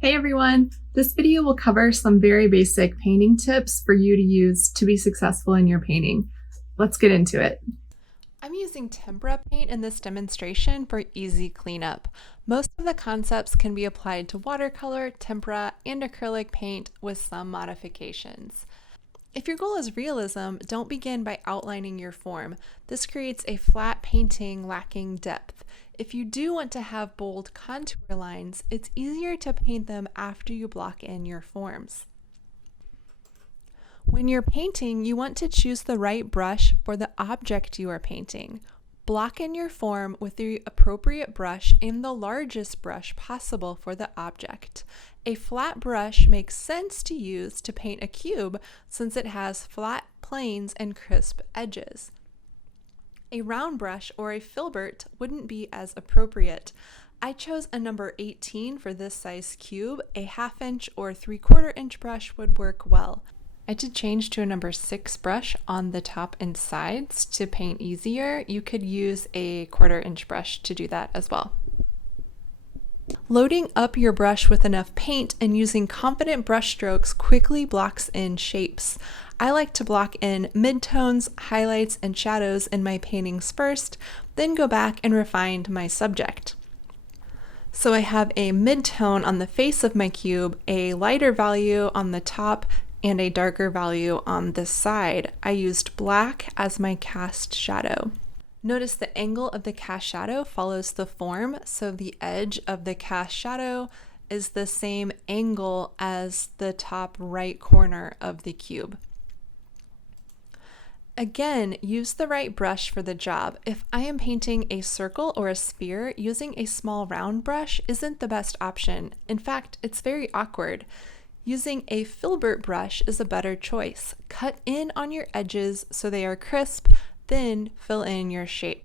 Hey everyone! This video will cover some very basic painting tips for you to use to be successful in your painting. Let's get into it. I'm using tempera paint in this demonstration for easy cleanup. Most of the concepts can be applied to watercolor, tempera, and acrylic paint with some modifications. If your goal is realism, don't begin by outlining your form. This creates a flat painting lacking depth. If you do want to have bold contour lines, it's easier to paint them after you block in your forms. When you're painting, you want to choose the right brush for the object you are painting. Block in your form with the appropriate brush and the largest brush possible for the object. A flat brush makes sense to use to paint a cube since it has flat planes and crisp edges. A round brush or a filbert wouldn't be as appropriate. I chose a number 18 for this size cube. A 1/2 inch or 3/4 inch brush would work well. I did change to a number 6 brush on the top and sides to paint easier. You could use a 1/4 inch brush to do that as well. Loading up your brush with enough paint and using confident brush strokes quickly blocks in shapes. I like to block in midtones, highlights, and shadows in my paintings first, then go back and refine my subject. So I have a midtone on the face of my cube, a lighter value on the top, and a darker value on this side. I used black as my cast shadow. Notice the angle of the cast shadow follows the form, so the edge of the cast shadow is the same angle as the top right corner of the cube. Again, use the right brush for the job. If I am painting a circle or a sphere, using a small round brush isn't the best option. In fact, it's very awkward. Using a filbert brush is a better choice. Cut in on your edges so they are crisp, then fill in your shape.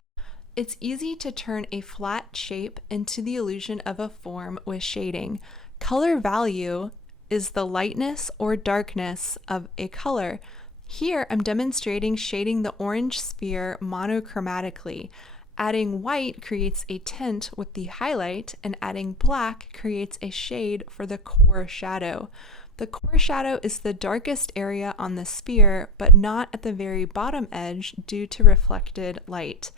It's easy to turn a flat shape into the illusion of a form with shading. Color value is the lightness or darkness of a color. Here I'm demonstrating shading the orange sphere monochromatically. Adding white creates a tint with the highlight, and adding black creates a shade for the core shadow. The core shadow is the darkest area on the sphere, but not at the very bottom edge due to reflected light.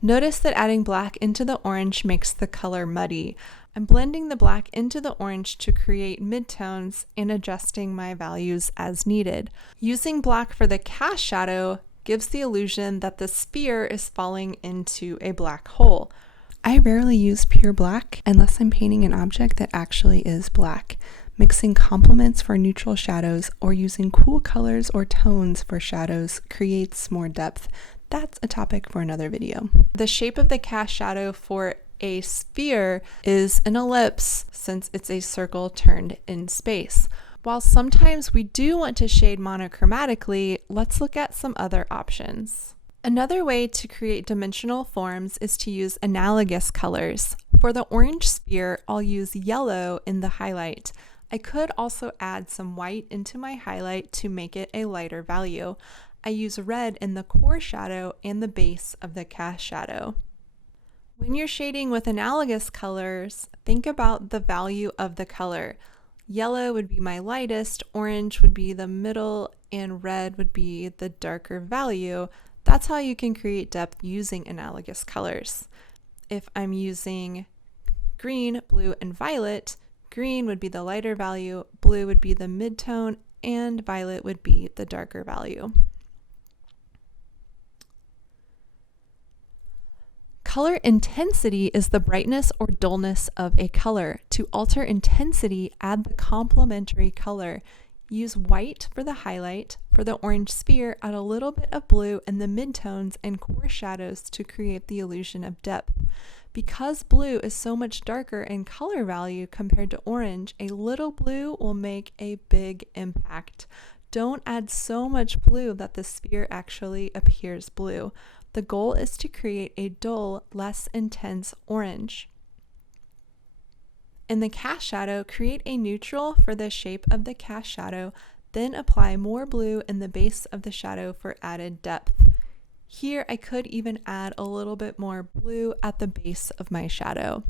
Notice that adding black into the orange makes the color muddy. I'm blending the black into the orange to create midtones and adjusting my values as needed. Using black for the cast shadow gives the illusion that the sphere is falling into a black hole. I rarely use pure black unless I'm painting an object that actually is black. Mixing complements for neutral shadows or using cool colors or tones for shadows creates more depth. That's a topic for another video. The shape of the cast shadow for a sphere is an ellipse since it's a circle turned in space. While sometimes we do want to shade monochromatically, let's look at some other options. Another way to create dimensional forms is to use analogous colors. For the orange sphere, I'll use yellow in the highlight. I could also add some white into my highlight to make it a lighter value. I use red in the core shadow and the base of the cast shadow. When you're shading with analogous colors, think about the value of the color. Yellow would be my lightest, orange would be the middle, and red would be the darker value. That's how you can create depth using analogous colors. If I'm using green, blue, and violet, green would be the lighter value, blue would be the midtone, and violet would be the darker value. Color intensity is the brightness or dullness of a color. To alter intensity, add the complementary color. Use white for the highlight. For the orange sphere, add a little bit of blue in the midtones and core shadows to create the illusion of depth. Because blue is so much darker in color value compared to orange, a little blue will make a big impact. Don't add so much blue that the sphere actually appears blue. The goal is to create a dull, less intense orange. In the cast shadow, create a neutral for the shape of the cast shadow, then apply more blue in the base of the shadow for added depth. Here I could even add a little bit more blue at the base of my shadow.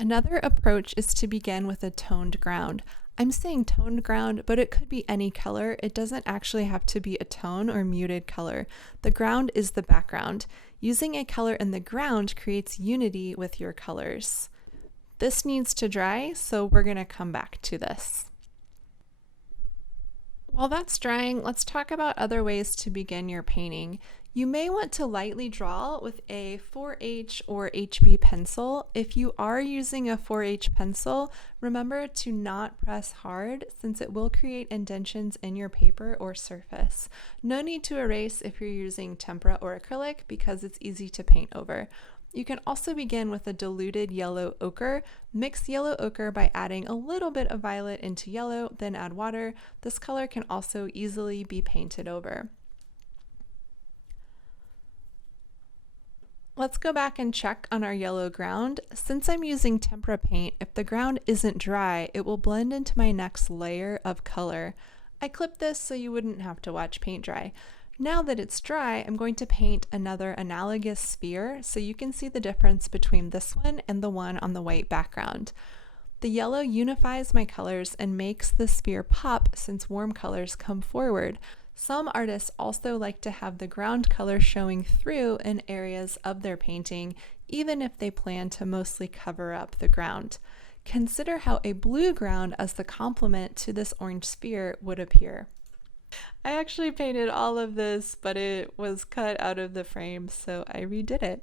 Another approach is to begin with a toned ground. I'm saying toned ground, but it could be any color. It doesn't actually have to be a tone or muted color. The ground is the background. Using a color in the ground creates unity with your colors. This needs to dry, so we're going to come back to this. While that's drying, let's talk about other ways to begin your painting. You may want to lightly draw with a 4H or HB pencil. If you are using a 4H pencil, remember to not press hard since it will create indentions in your paper or surface. No need to erase if you're using tempera or acrylic because it's easy to paint over. You can also begin with a diluted yellow ochre. Mix yellow ochre by adding a little bit of violet into yellow, then add water. This color can also easily be painted over. Let's go back and check on our yellow ground. Since I'm using tempera paint, if the ground isn't dry, it will blend into my next layer of color. I clipped this so you wouldn't have to watch paint dry. Now that it's dry, I'm going to paint another analogous sphere so you can see the difference between this one and the one on the white background. The yellow unifies my colors and makes the sphere pop since warm colors come forward. Some artists also like to have the ground color showing through in areas of their painting, even if they plan to mostly cover up the ground. Consider how a blue ground as the complement to this orange sphere would appear. I actually painted all of this, but it was cut out of the frame, so I redid it.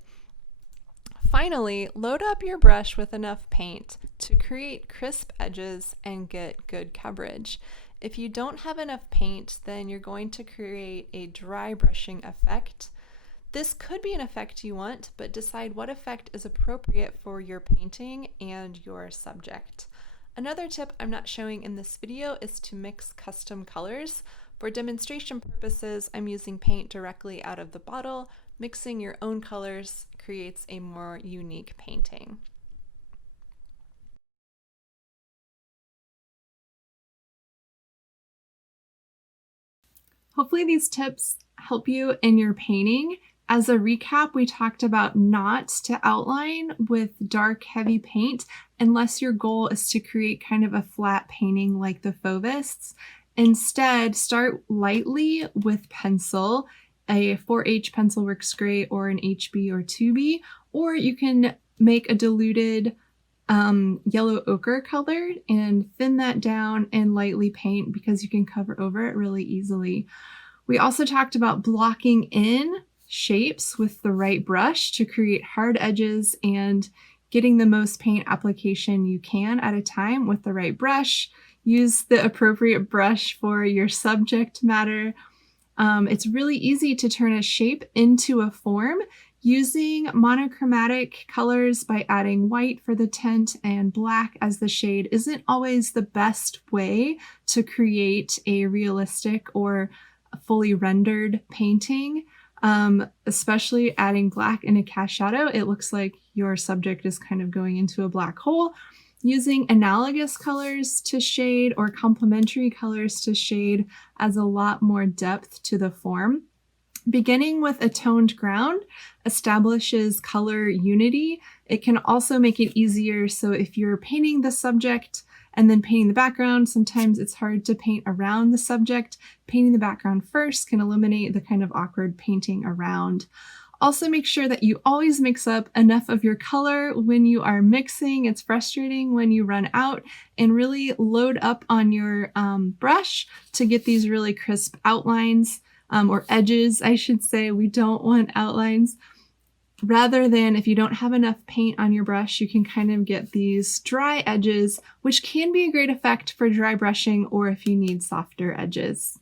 Finally, load up your brush with enough paint to create crisp edges and get good coverage. If you don't have enough paint, then you're going to create a dry brushing effect. This could be an effect you want, but decide what effect is appropriate for your painting and your subject. Another tip I'm not showing in this video is to mix custom colors. For demonstration purposes, I'm using paint directly out of the bottle. Mixing your own colors creates a more unique painting. Hopefully these tips help you in your painting. As a recap, we talked about not to outline with dark, heavy paint unless your goal is to create kind of a flat painting like the Fauvists. Instead, start lightly with pencil. A 4H pencil works great, or an HB or 2B, or you can make a diluted yellow ochre color and thin that down and lightly paint because you can cover over it really easily. We also talked about blocking in shapes with the right brush to create hard edges and getting the most paint application you can at a time with the right brush. Use the appropriate brush for your subject matter. It's really easy to turn a shape into a form using monochromatic colors by adding white for the tint and black as the shade isn't always the best way to create a realistic or fully rendered painting. Especially adding black in a cast shadow, it looks like your subject is kind of going into a black hole. Using analogous colors to shade or complementary colors to shade adds a lot more depth to the form. Beginning with a toned ground establishes color unity. It can also make it easier, so if you're painting the subject and then painting the background, sometimes it's hard to paint around the subject. Painting the background first can eliminate the kind of awkward painting around. Also make sure that you always mix up enough of your color when you are mixing. It's frustrating when you run out, and really load up on your brush to get these really crisp outlines. Or edges, I should say. We don't want outlines. Rather than if you don't have enough paint on your brush, you can kind of get these dry edges, which can be a great effect for dry brushing or if you need softer edges.